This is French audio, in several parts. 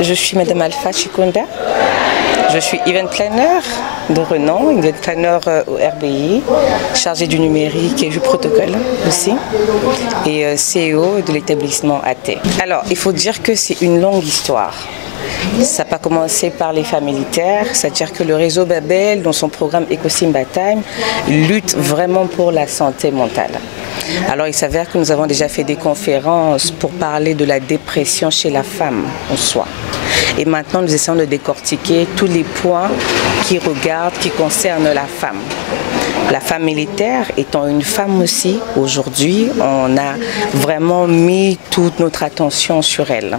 Je suis Madame Alpha Chikunda. Je suis event planner de renom, event planner au RBI, chargée du numérique et du protocole aussi, et CEO de l'établissement AT. Alors, il faut dire que c'est une longue histoire. Ça n'a pas commencé par les femmes militaires, c'est-à-dire que le réseau Babel, dans son programme Ecosimba Time, lutte vraiment pour la santé mentale. Alors il s'avère que nous avons déjà fait des conférences pour parler de la dépression chez la femme en soi. Et maintenant nous essayons de décortiquer tous les points qui concernent la femme. La femme militaire étant une femme aussi, aujourd'hui, on a vraiment mis toute notre attention sur elle.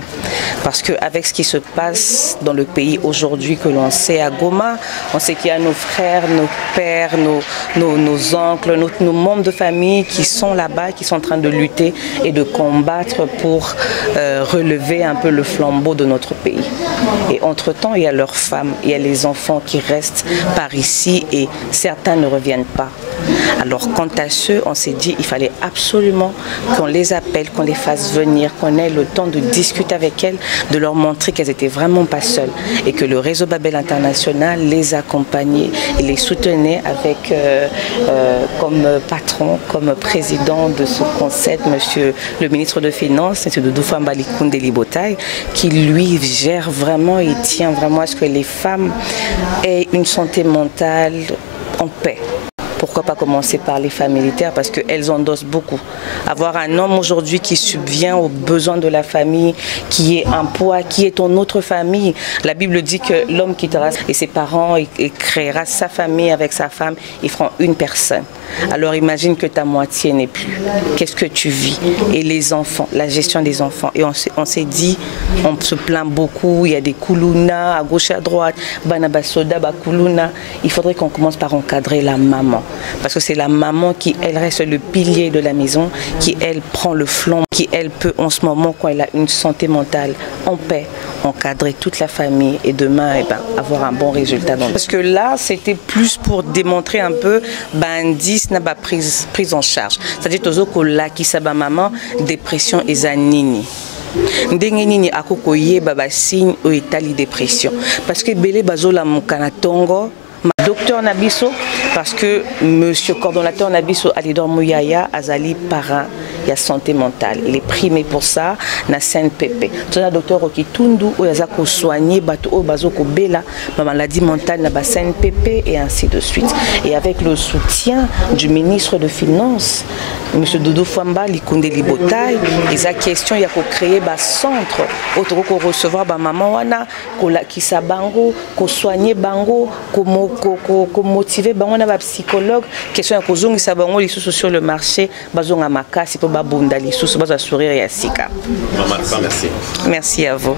Parce qu'avec ce qui se passe dans le pays aujourd'hui, que l'on sait à Goma, on sait qu'il y a nos frères, nos pères, nos oncles, nos membres de famille qui sont là-bas, qui sont en train de lutter et de combattre pour relever un peu le flambeau de notre pays. Et entre-temps, il y a leurs femmes, il y a les enfants qui restent par ici et certains ne reviennent pas. Alors quant à ceux, on s'est dit qu'il fallait absolument qu'on les appelle, qu'on les fasse venir, qu'on ait le temps de discuter avec elles, de leur montrer qu'elles n'étaient vraiment pas seules et que le réseau Babel International les accompagnait et les soutenait avec comme patron, comme président de ce concept, monsieur le ministre de Finances, M. Doudou Famba Likunde Libotaï, qui lui gère vraiment et tient vraiment à ce que les femmes aient une santé mentale en paix. Pourquoi pas commencer par les femmes militaires parce qu'elles endossent beaucoup. Avoir un homme aujourd'hui qui subvient aux besoins de la famille, qui est un poids, qui est ton autre famille. La Bible dit que l'homme quittera et ses parents et créera sa famille avec sa femme, ils feront une personne. Alors imagine que ta moitié n'est plus. Qu'est-ce que tu vis? Et les enfants, la gestion des enfants. Et on s'est dit, on se plaint beaucoup, il y a des koulouna à gauche et à droite, banabasoda, bakuluna. Il faudrait qu'on commence par encadrer la maman. Parce que c'est la maman qui, elle, reste le pilier de la maison, qui, elle, prend le flanc, qui, elle, peut, en ce moment, quand elle a une santé mentale en paix, encadrer toute la famille et demain, avoir un bon résultat. Parce que là, c'était plus pour démontrer un peu, bandis n'a pas prise en charge. C'est-à-dire, que là, qui s'aba maman, dépression et zanini. Ndenge nini akoko yeba ba signe o etali dépression. Parce que belé bazola mukana tongo. Docteur Nabiso, parce que monsieur coordonnateur Nabiso Alidor Mouyaya Azali parrain, il y a santé mentale. Il est primé pour ça, na CNPP. Tu as docteur Okitundu, où il y a soigné, bateau, bazoko bela, ma maladie mentale na CNPP et ainsi de suite. Et avec le soutien du ministre de Finances, monsieur Doudou Famba Likunde Libotaï, il y a question, il y a créer un centre, autre qu'on recevoir maman wana, qui sa bango, qu'on soigner bango, qu'on motiver bango na psychologue, question qu'on zongi sa bango les sous sur le marché, bazonga makasi pour babunda les sous, baza sourire et asika. Maman, merci. Merci à vous.